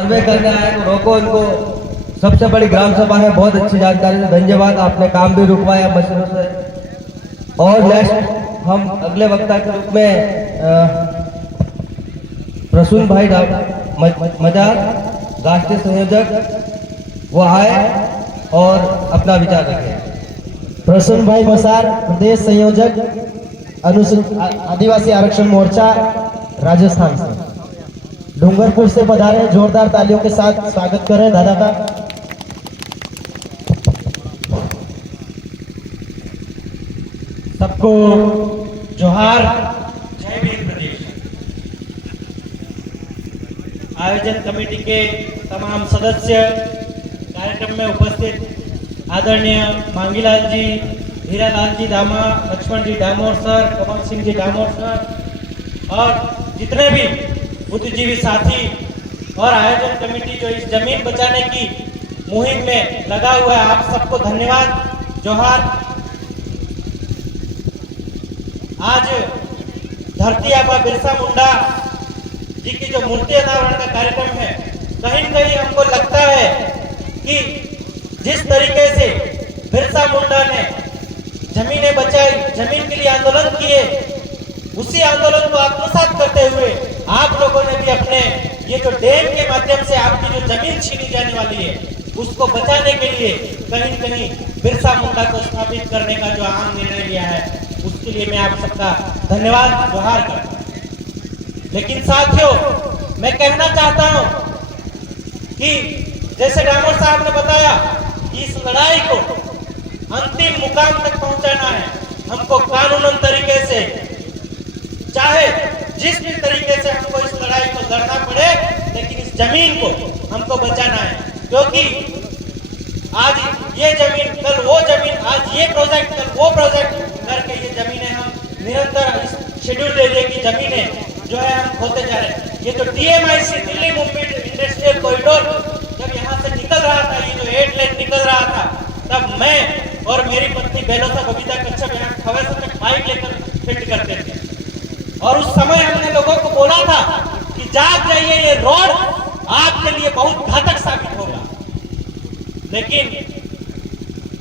सर्वे करने आए तो रोको इनको। सबसे बड़ी ग्राम सभा है, बहुत अच्छी जानकारी है, धन्यवाद। आपने काम भी रुकवाया मशीनों से। और नेक्स्ट हम अगले वक्ता के रूप में प्रसून भाई मजार, राष्ट्रीय संयोजक, वो आए और अपना विचार रखें। प्रसून भाई मसार, प्रदेश संयोजक आदिवासी आरक्षण मोर्चा राजस्थान से, डूंगरपुर से पधारे। जोरदार तालियों के साथ स्वागत करें दादा का। सबको जोहार, जय भीम प्रदेश। आयोजन कमेटी के तमाम सदस्य, कार्यक्रम में उपस्थित आदरणीय मांगीलाल जी, हीरालाल जी दामा, लक्ष्मण जी डामोर सर, कमल सिंह जी डामोर सर और जितने भी बुद्धिजीवी साथी और आयोजन कमेटी जो इस जमीन बचाने की मुहिम में लगा हुआ है, आप सबको धन्यवाद, जोहार। आज धरती आबा बिरसा मुंडा जी की जो मूर्ति अनावरण का कार्यक्रम है, कहीं न कहीं हमको लगता है कि जिस तरीके से बिरसा मुंडा ने जमीनें बचाई, जमीन के लिए आंदोलन किए, उसी आंदोलन को आत्मसात करते हुए आप लोगों ने भी अपने ये जो डैम के माध्यम से आपकी जो जमीन छीनी जाने वाली है, उसको बचाने के लिए कहीं न कहीं बिरसा मुंडा को स्थापित करने का जो अहम निर्णय लिया है, उसके लिए मैं आप सबका धन्यवाद, जोहार करता हूं। लेकिन साथियों, मैं कहना चाहता हूं कि जैसे डामोर साहब ने बताया कि इस लड़ाई को अंतिम मुकाम तक पहुंचाना है, हमको कानूनन तरीके से, चाहे जिस भी तरीके से हमको इस लड़ाई को लड़ना पड़े, लेकिन इस जमीन को हमको बचाना है। क्योंकि आज ये जमीन, कल वो जमीन, आज ये प्रोजेक्ट, कल वो प्रोजेक्ट करके ये जमीनें हम निरंतर इस शेड्यूल्ड एरिया की जमीनें जो है हम खोते जा रहे हैं। ये जो DMIC Delhi Mumbai industrial corridor जब यहाँ से निकल रहा था, ये जो 8 लेन निकल रहा था, तब मैं और मेरी पत्नी बेलोसा बबीता कच्छप यहाँ खवेसर में पाइप लेकर फिट करते थे। और उस समय हमने लोगों को बोला था कि जाग जाइए, ये रोड आपके लिए बहुत घातक साबित होगा। लेकिन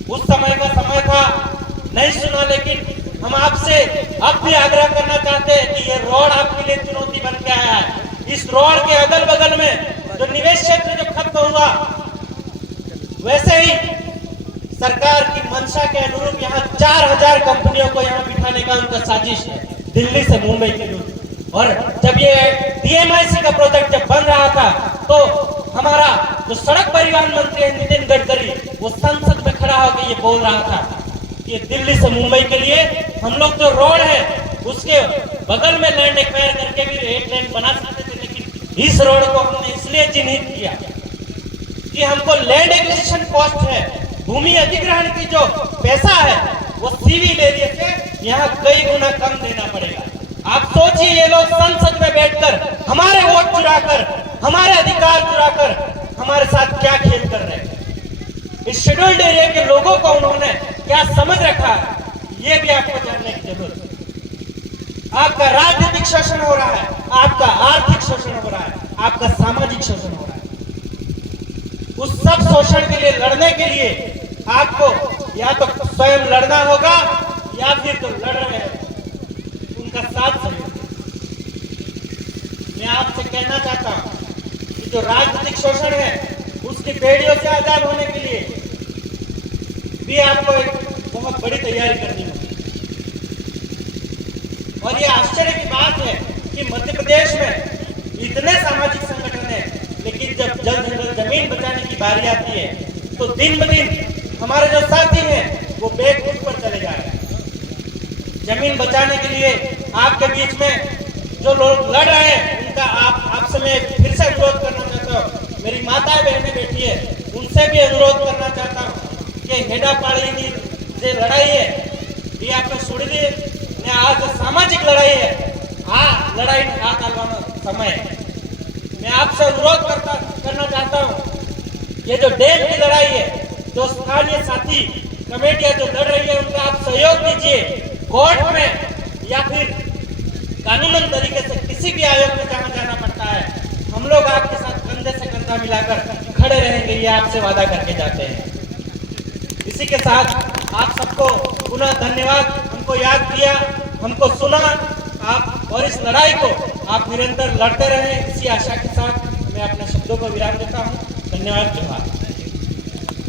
उस समय का समय था, नहीं सुना। लेकिन हम आपसे अब भी आग्रह करना चाहते हैं कि ये रोड आपके लिए चुनौती बन के आया है। इस रोड के अगल बगल में जो निवेश क्षेत्र जो खत्म हुआ, वैसे ही सरकार की मंशा के अनुरूप यहाँ 4000 कंपनियों को यहाँ बिठाने का उनका साजिश है, दिल्ली से मुंबई के रूप। और जब ये DMIC का प्रोजेक्ट जब बन रहा था, तो हमारा जो सड़क परिवहन मंत्री है नितिन गडकरी, वो संसद में खड़ा होकर ये बोल रहा था कि दिल्ली से मुंबई के लिए हम लोग जो रोड है उसके बगल में लैंड एक्वायर करके भी 8 लेन बना सकते थे। लेकिन इस रोड को हमने इसलिए चिन्हित किया कि हमको लैंड एक्विजिशन कॉस्ट है, भूमि अधिग्रहण की जो पैसा है, वो सिविल एरिया से यहाँ कई गुना कम देना पड़ेगा। आप सोचिए, ये लोग संसद में बैठकर हमारे वोट चुराकर, हमारे अधिकार चुराकर हमारे साथ क्या खेल कर रहे हैं। इस शेड्यूल्ड एरिया के लोगों को उन्होंने क्या समझ रखा है, ये भी आपको जानने की जरूरत है। आपका राजनीतिक शोषण हो रहा है, आपका आर्थिक शोषण हो रहा है, आपका सामाजिक शोषण हो रहा है। उस सब शोषण के लिए लड़ने के लिए आपको या तो स्वयं लड़ना होगा या फिर तो लड़ रहे हैं उनका साथ सहयोग। मैं आपसे कहना चाहता हूं कि जो राजनीतिक शोषण है, उसकी बेड़ियों से आजाद होने के लिए भी आपको एक बहुत बड़ी तैयारी करनी होगी। और ये आश्चर्य की बात है कि मध्य प्रदेश में इतने सामाजिक संगठन हैं, लेकिन जब जल जंगल जमीन बचाने की बारी आती है, तो दिन ब दिन हमारे जो साथी हैं वो बेखुद पर चले जा रहे हैं। जमीन बचाने के लिए आपके बीच में जो लोग लड़ रहे हैं, उनका आपसे मैं फिर से अनुरोध करना चाहता हूँ। मेरी माताएं बहनें बैठी है, उनसे भी अनुरोध करना चाहता हूँ कि हेडापाड़ी की जो लड़ाई है, ये आपने सुन ली ने आज सामाजिक लड़ाई है, लड़ाई में हाथ आलवाना समय है। मैं आपसे अनुरोध करना चाहता हूँ, ये जो डैम की लड़ाई है, जो स्थानीय साथी कमेटियां जो लड़ रही है, उनका आप सहयोग दीजिए। कोर्ट में या फिर कानूनन तरीके से किसी भी आयोग में जहां जाना पड़ता है, हम लोग आपके साथ कंधे से कंधा कंधा मिलाकर खड़े रहेंगे, ये आपसे वादा करके जाते हैं। इसी के साथ आप सबको पुनः धन्यवाद। हमको याद किया, हमको सुना आप, और इस लड़ाई को आप निरंतर लड़ते रहें, इसी आशा के साथ मैं अपने शब्दों को विराम देता हूँ। धन्यवाद। जोहार।